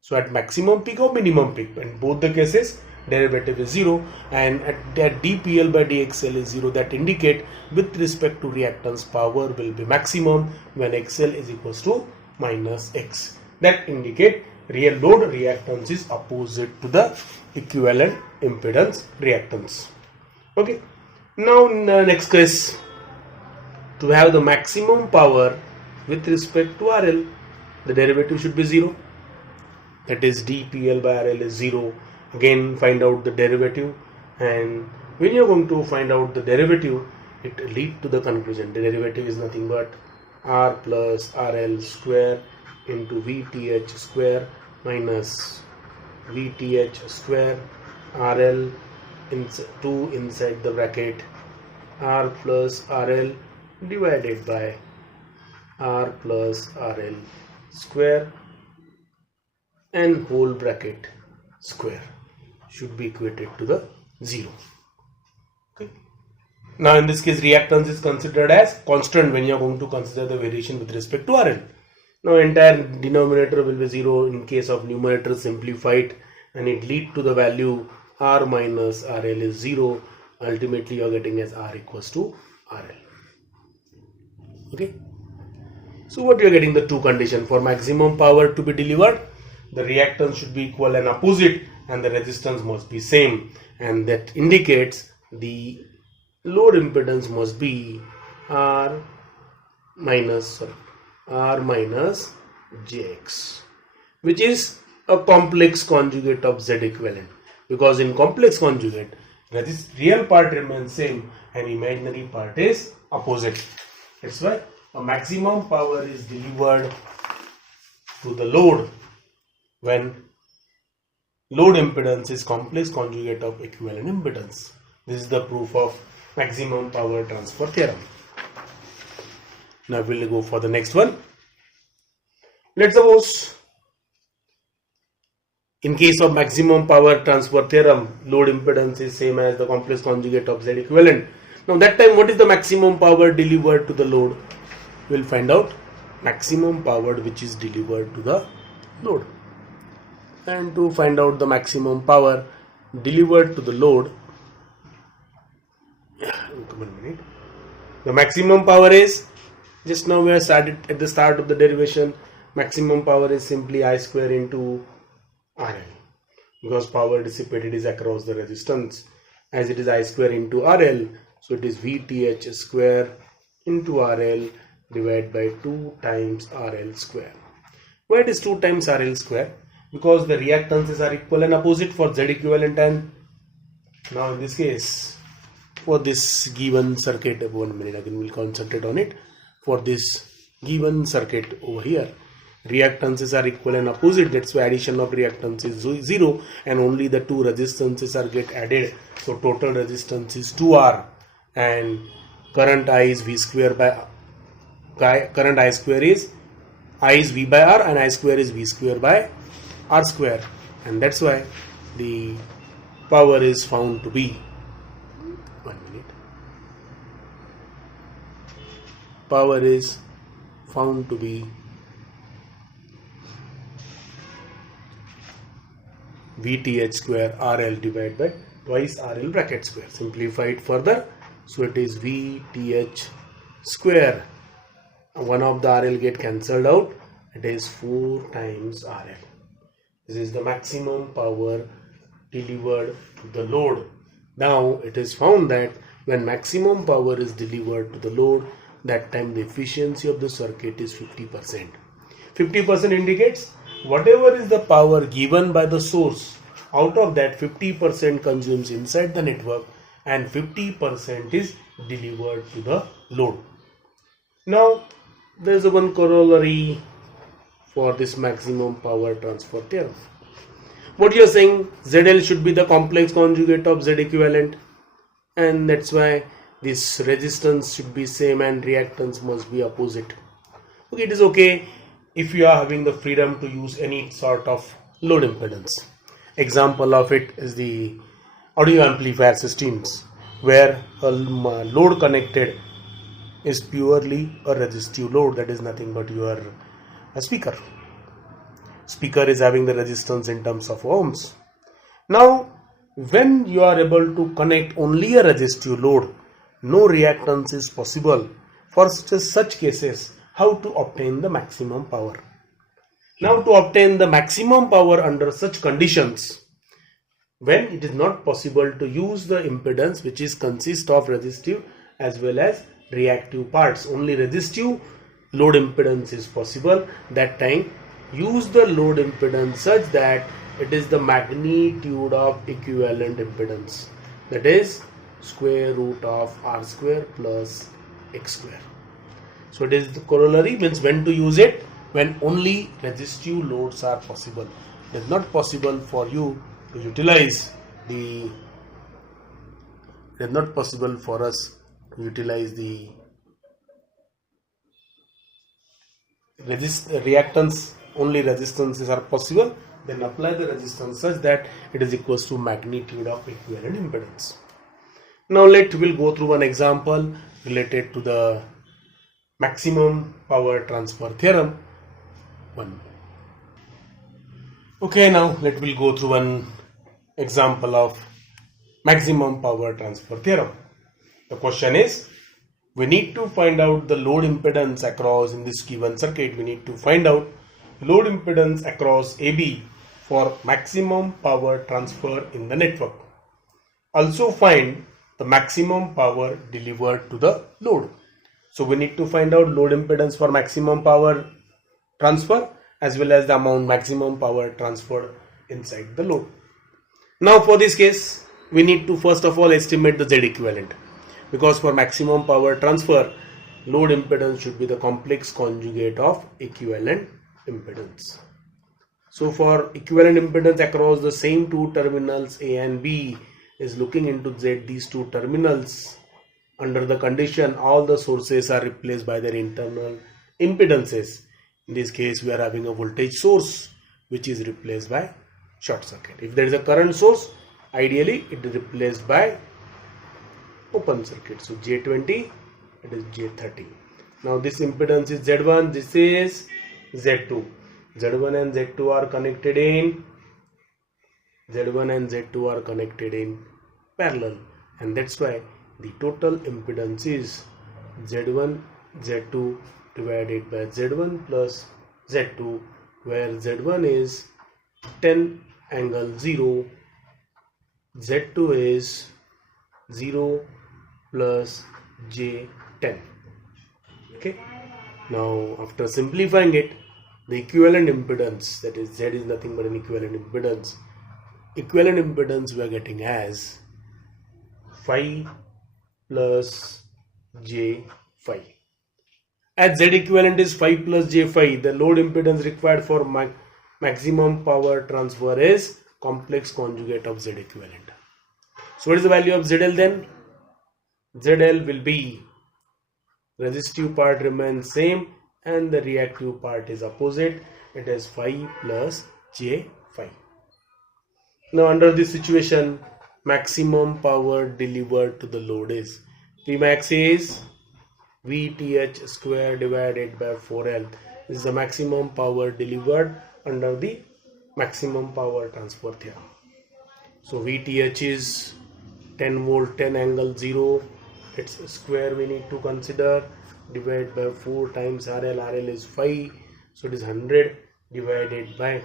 So at maximum peak or minimum peak, in both the cases, derivative is 0, and at dPL by dXL is 0, that indicate with respect to reactance power will be maximum when XL is equals to minus X. That indicate real load reactance is opposite to the equivalent impedance reactance. Okay. Now in the next case, to have the maximum power with respect to RL, the derivative should be 0. That is dPL by RL is 0. Again, find out the derivative, and when you are going to find out the derivative, it lead to the conclusion. The derivative is nothing but R plus RL square into VTH square minus VTH square RL 2 inside the bracket R plus RL divided by R plus RL square and whole bracket square should be equated to the 0. Okay. Now in this case, reactance is considered as constant when you are going to consider the variation with respect to RL. Now entire denominator will be 0. In case of numerator, simplified, and it lead to the value R minus RL is 0. Ultimately you are getting as R equals to RL. Okay. So what you are getting, the two conditions for maximum power to be delivered, the reactance should be equal and opposite, and the resistance must be same, and that indicates the load impedance must be R minus Jx, which is a complex conjugate of Z equivalent, because in complex conjugate this real part remains same and imaginary part is opposite. That's why a maximum power is delivered to the load when load impedance is complex conjugate of equivalent impedance. This is the proof of maximum power transfer theorem. Now we'll go for the next one. Let's suppose in case of maximum power transfer theorem, load impedance is same as the complex conjugate of Z equivalent. Now that time, what is the maximum power delivered to the load? We'll find out maximum power which is delivered to the load. And to find out the maximum power delivered to the load, the maximum power is, just now we have started at the start of the derivation, maximum power is simply I square into RL, because power dissipated is across the resistance. As it is I square into RL, so it is VTH square into RL divided by 2 times RL square. Why it is 2 times RL square? Because the reactances are equal and opposite for Z equivalent, and now in this case, for this given circuit, 1 minute again we'll concentrate on it. For this given circuit over here, reactances are equal and opposite. That's why addition of reactance is 0, and only the two resistances are get added. So total resistance is 2R, and current I is V square by current I square is V by R, and I square is V square by R square, and that's why the power is found to be, 1 minute, power is found to be VTH square RL divided by twice RL bracket square. Simplified further, so it is VTH square, one of the RL get cancelled out, it is 4 times RL. This is the maximum power delivered to the load. Now it is found that when maximum power is delivered to the load, that time the efficiency of the circuit is 50%. 50% indicates whatever is the power given by the source, out of that 50% consumes inside the network and 50% is delivered to the load. Now there is one corollary for this maximum power transfer theorem. What you are saying, ZL should be the complex conjugate of Z equivalent, and that's why this resistance should be same and reactance must be opposite. Okay, it is okay if you are having the freedom to use any sort of load impedance. Example of it is the audio amplifier systems, where a load connected is purely a resistive load, that is nothing but your speaker. Speaker is having the resistance in terms of ohms. Now when you are able to connect only a resistive load, no reactance is possible. For such cases, how to obtain the maximum power? Now, to obtain the maximum power under such conditions, when it is not possible to use the impedance which is consist of resistive as well as reactive parts, only resistive load impedance is possible, that time use the load impedance such that it is the magnitude of equivalent impedance, that is square root of r square plus x square. So it is the corollary, means when to use it, when only resistive loads are possible. It is not possible for you to utilize the, it is not possible for us to utilize the reactance, only resistances are possible, then apply the resistance such that it is equals to magnitude of equivalent impedance. Now we'll go through one example related to the maximum power transfer theorem. Okay, now we'll go through one example of maximum power transfer theorem. The question is, we need to find out the load impedance across, in this given circuit, we need to find out load impedance across AB for maximum power transfer in the network. Also find the maximum power delivered to the load. So we need to find out load impedance for maximum power transfer as well as the amount maximum power transferred inside the load. Now for this case, we need to first of all estimate the Z equivalent, because for maximum power transfer, load impedance should be the complex conjugate of equivalent impedance. So for equivalent impedance across the same two terminals A and B is looking into Z, these two terminals, under the condition all the sources are replaced by their internal impedances. In this case, we are having a voltage source which is replaced by short circuit. If there is a current source, ideally it is replaced by open circuit. So J20, it is J30. Now this impedance is Z1, this is Z2. Z1 and Z2 are connected in parallel, and that's why the total impedance is Z1 Z2 divided by Z1 plus Z2, where Z1 is 10 angle 0, Z2 is 0 plus J10. Okay. Now after simplifying it, the equivalent impedance, that is Z is nothing but an equivalent impedance. Equivalent impedance we are getting as phi plus J phi. As Z equivalent is phi plus J phi, the load impedance required for maximum power transfer is complex conjugate of Z equivalent. So what is the value of ZL then? ZL will be, resistive part remains same and the reactive part is opposite, it is phi plus J phi. Now under this situation, maximum power delivered to the load is, Pmax is Vth square divided by 4L. This is the maximum power delivered under the maximum power transfer theorem. So Vth is 10 volt 10 angle 0, its square we need to consider, divided by 4 times RL. RL is 5, so it is 100 divided by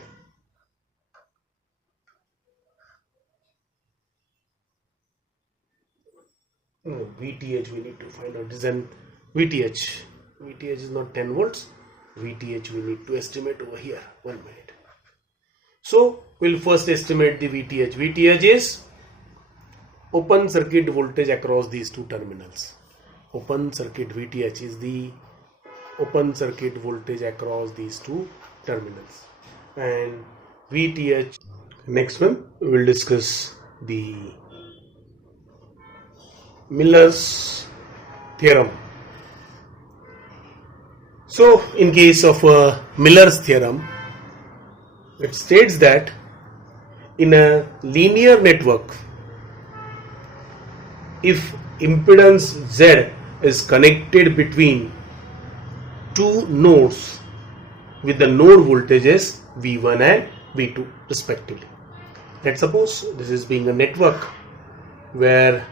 Vth we need to find out. This is an Vth. Vth is not 10 volts. Vth we need to estimate over here. 1 minute. So we'll first estimate the Vth. Vth is open circuit voltage across these two terminals. Open circuit Vth is the open circuit voltage across these two terminals. And Vth, next one we will discuss the Miller's theorem. So in case of Miller's theorem, it states that in a linear network, if impedance Z is connected between two nodes with the node voltages V1 and V2 respectively, Let's suppose this is being a network where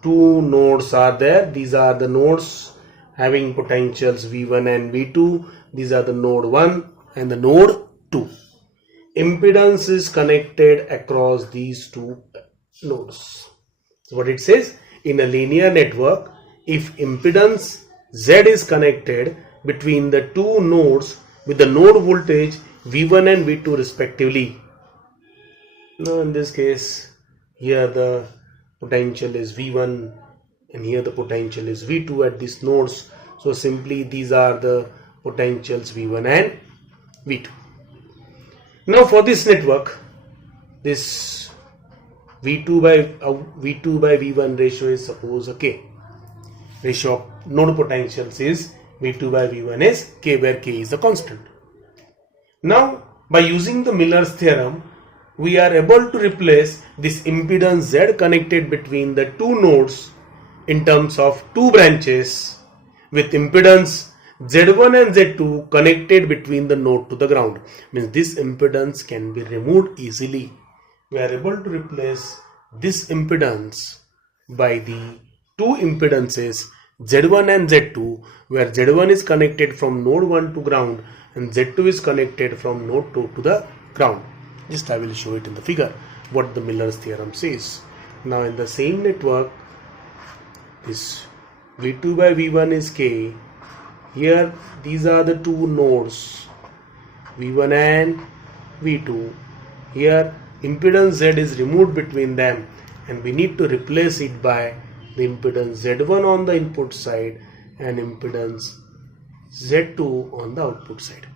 two nodes are there. These are the nodes having potentials V1 and V2. These are the node 1 and the node 2. Impedance is connected across these two nodes. So what it says, in a linear network, if impedance Z is connected between the two nodes with the node voltage V1 and V2 respectively. Now in this case, here the potential is V1 and here the potential is V2 at these nodes. So simply these are the potentials V1 and V2. Now for this network, this V2 by V1 ratio is suppose a K. Ratio of node potentials is V2 by V1 is K, where K is the constant. Now by using the Miller's theorem, we are able to replace this impedance Z connected between the two nodes in terms of two branches with impedance Z1 and Z2 connected between the node to the ground. Means this impedance can be removed easily. We are able to replace this impedance by the two impedances Z1 and Z2, where Z1 is connected from node 1 to ground and Z2 is connected from node 2 to the ground. Just I will show it in the figure what the Miller's theorem says. Now in the same network, this V2 by V1 is K. Here these are the two nodes V1 and V2. Here impedance Z is removed between them and we need to replace it by the impedance Z1 on the input side and impedance Z2 on the output side.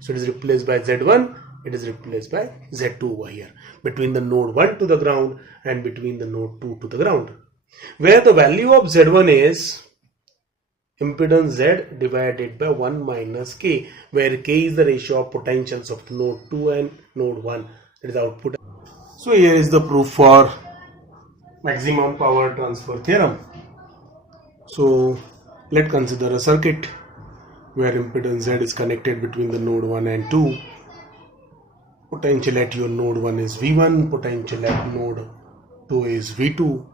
So it is replaced by Z1, it is replaced by Z2 over here, between the node 1 to the ground and between the node 2 to the ground, where the value of Z1 is impedance Z divided by 1 minus K, where K is the ratio of potentials of node 2 and node 1, that is output. So here is the proof for maximum power transfer theorem. So let's consider a circuit where impedance Z is connected between the node 1 and 2. Potential at your node 1 is V1, potential at node 2 is V2,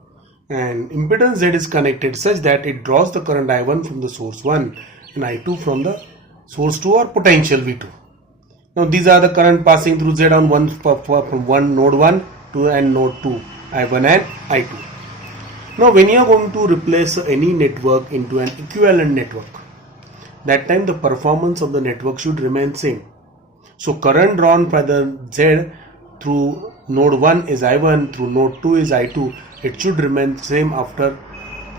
and impedance Z is connected such that it draws the current I1 from the source 1 and I2 from the source 2 or potential V2. Now these are the current passing through Z on from one node 1 to and node 2, I1 and I2. Now when you are going to replace any network into an equivalent network, that time the performance of the network should remain same. So current drawn by the Z through node 1 is I1, through node 2 is I2. It should remain same after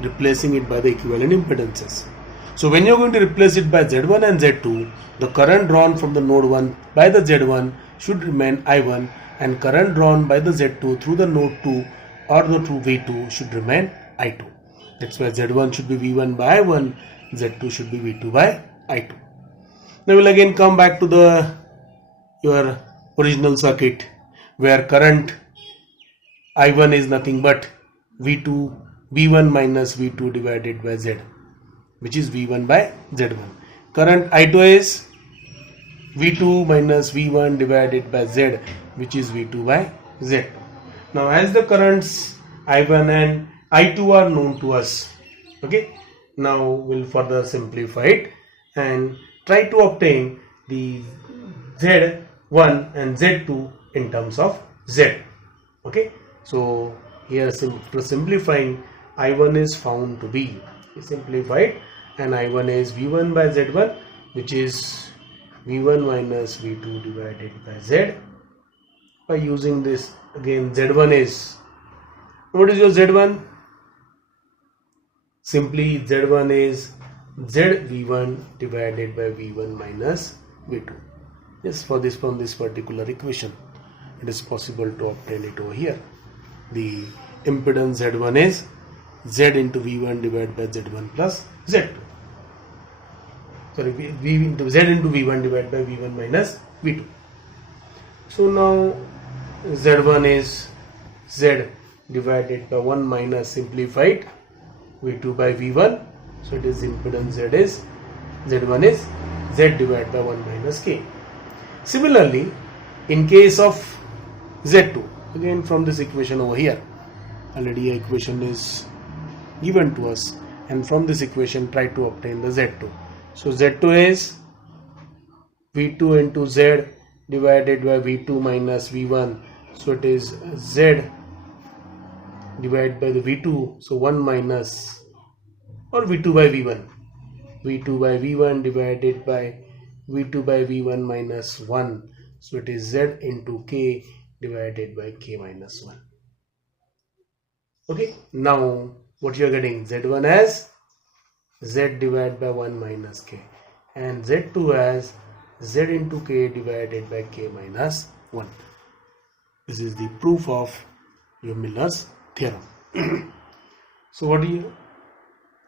replacing it by the equivalent impedances. So when you are going to replace it by Z1 and Z2, the current drawn from the node 1 by the Z1 should remain I1 and current drawn by the Z2 through the node 2 or the through V2 should remain I2. That's why Z1 should be V1 by I1, Z2 should be V2 by I2. Now we'll again come back to your original circuit where current I1 is nothing but V1 minus V2 divided by Z, which is V1 by Z1. Current I2 is V2 minus V1 divided by Z, which is V2 by Z. Now as the currents I1 and I2 are known to us, okay, now we'll further simplify it and try to obtain the Z1 and Z2 in terms of Z. Okay, so here simplifying, I1 is found to be simplified and I1 is V1 by Z1, which is V1 minus V2 divided by Z. By using this again, Z1 is, what is your Z1? Simply Z1 is ZV1 divided by V1 minus V2. Yes, for this from this particular equation, it is possible to obtain it over here. The impedance Z1 is Z into V1 divided by Z1 plus Z2. Sorry, Z into V1 divided by V1 minus V2. So now Z1 is Z divided by 1 minus simplified V2 by V1. So it is impedance Z1 is Z divided by 1 minus K. Similarly, In case of Z2, again from this equation over here, already a equation is given to us, and from this equation try to obtain the Z2. So Z2 is V2 into Z divided by V2 minus V1. So it is Z divided by the V2, so 1 minus, or V2 by V1, V2 by V1 divided by V2 by V1 minus 1. So it is Z into K divided by K minus 1. Okay, now what you are getting? Z1 as Z divided by 1 minus K, and Z2 as Z into K divided by K minus 1. This is the proof of your Miller's theorem. So what do you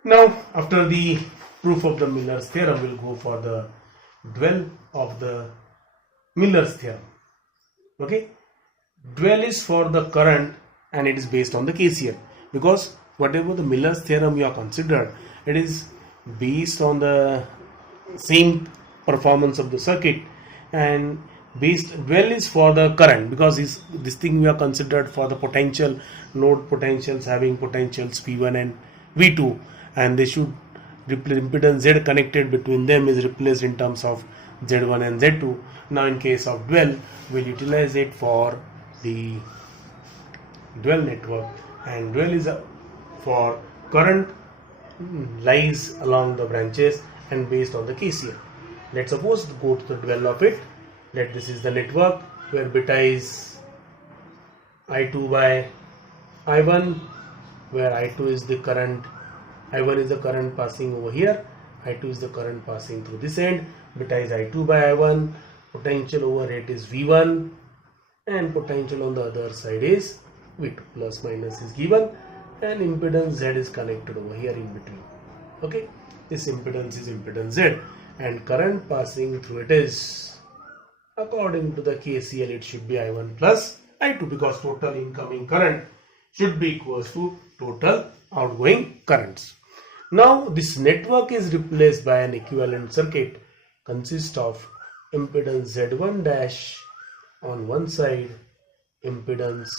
now, after the proof of the Miller's theorem, we'll go for the dual of the Miller's theorem. Okay, dual is for the current and it is based on the KCL, because whatever the Miller's theorem you are considered, it is based on the same performance of the circuit, and dual is for the current, because this thing we are considered for the potential node potentials having potentials V1 and V2, and they should impedance Z connected between them is replaced in terms of Z1 and Z2. Now in case of dual, we'll utilize it for the dual network, and dual is for current lies along the branches and based on the KCL. Let's suppose go to the dual of it. Let this is the network where beta is I2 by I1, where I2 is the current, I1 is the current passing over here, I2 is the current passing through this end, beta is I2 by I1, potential over it is V1, and potential on the other side is V2, plus minus is given, and impedance Z is connected over here in between. Okay, this impedance is impedance Z, and current passing through it is, according to the KCL, it should be I1 plus I2, because total incoming current should be equals to total outgoing currents. Now this network is replaced by an equivalent circuit consists of impedance Z1 dash on one side, impedance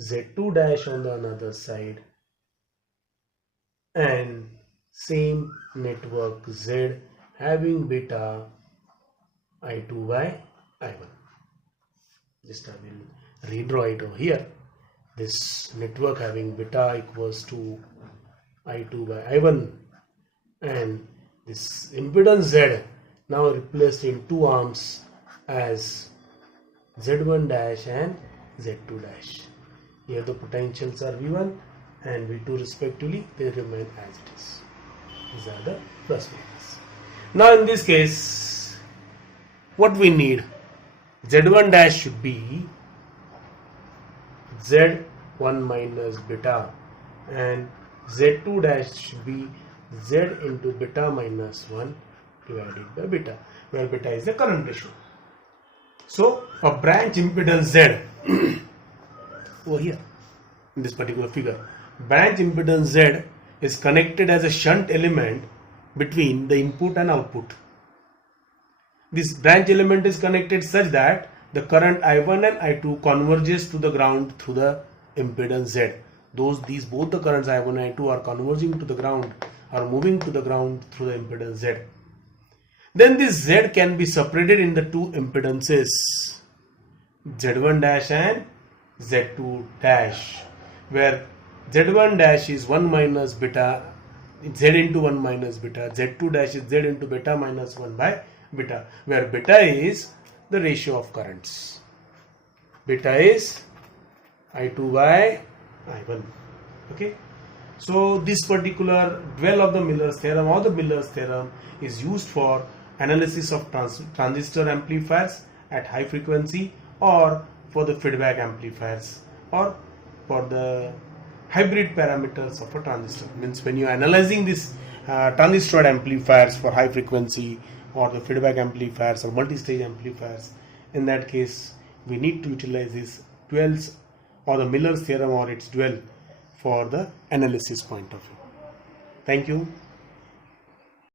Z2 dash on the another side, and same network Z having beta I2 by I1. Just I will redraw it over here. This network having beta equals to I2 by I1, and this impedance Z now replaced in two arms as Z1 dash and Z2 dash. Here the potentials are V1 and V2 respectively, they remain as it is. These are the plus minus. Now in this case, what we need? Z1 dash should be Z1 minus beta, and Z2 dash should be Z into beta minus 1 divided by beta, where beta is the current ratio. So a branch impedance Z over here in this particular figure, branch impedance Z is connected as a shunt element between the input and output. This branch element is connected such that the current I1 and I2 converges to the ground through the impedance Z. Both the currents I1 and I2 are converging to the ground, are moving to the ground through the impedance Z. Then this Z can be separated in the two impedances, Z1 dash and Z2 dash, where Z1 dash is 1 minus beta, Z into 1 minus beta, Z2 dash is Z into beta minus 1 by beta, where beta is the ratio of currents. Beta is I2 by I1. Okay, so this particular dual of the Miller's theorem or the Miller's theorem is used for analysis of transistor amplifiers at high frequency, or for the feedback amplifiers, or for the hybrid parameters of a transistor. Means when you are analyzing this transistor amplifiers for high frequency, or the feedback amplifiers or multi-stage amplifiers, in that case we need to utilize these duals or the Miller's theorem or its dual for the analysis point of view. Thank you.